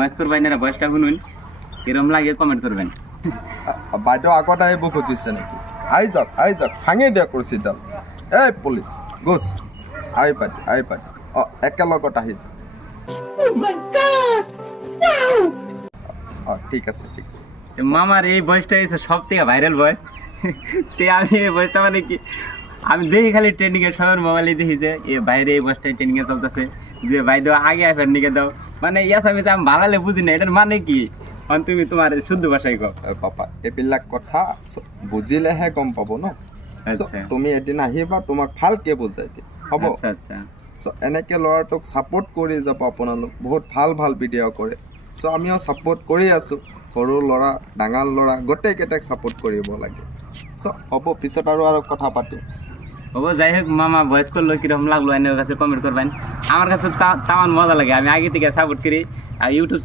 voice করবেন না ভয়েসটা শুনুন কিরম লাগে কমেন্ট করবেন বাইদেউ আগত আহিব খুজিছে নেকি আহি যাওক ভাঙি দিয়ক ৰছীডাল এই পুলিচ গুচ আহি পাতি একেলগত আহি যাওক ঠিক আছে মামার এই ভয়েসটা হচ্ছে সব থেকে ভাইরাল ভয়েস তে আমি এই ভয়েসটা মানে কি আমি দেখি খালি ট্রেন্ডিং এর সবার মোবাইলে দেখি যে বাইরে এই ভয়েসটা ট্রেন্ডিং এ চলতেছে যে ভাই দাও আগে আইফার নিকে দাও মানে ইয়াস আমি তো আমি বাঙালি বুঝি না এটার মানে কি তুমি তোমার শুদ্ধ ভাষায় কও পাপা এইবিলাক কথা বুজিলেহে গম পাব ন তুমি এদিন আহিবা তোমাক ভালকে বুজাই দিম হ'ব আচ্ছা এনেকে ল'ৰাটোক ছাপোৰ্ট কৰি যাব আপোনালোক বহুত ভাল ভিডিঅ' কৰে আমিও ছাপোৰ্ট কৰি আছোঁ সৰু ল'ৰা ডাঙৰ ল'ৰা গোটেইকেইটাক ছাপোৰ্ট কৰিব লাগে হ'ব পিছত আৰু কথা পাতিম হ'ব যাই হোক মামা ভয়েস করলো কিরকম লাগলো এনে কাছে কমেন্ট করবেন আমার কাছে তামান মজা লাগে আমি আগে থেকে সাপোর্ট করি আর ইউটিউব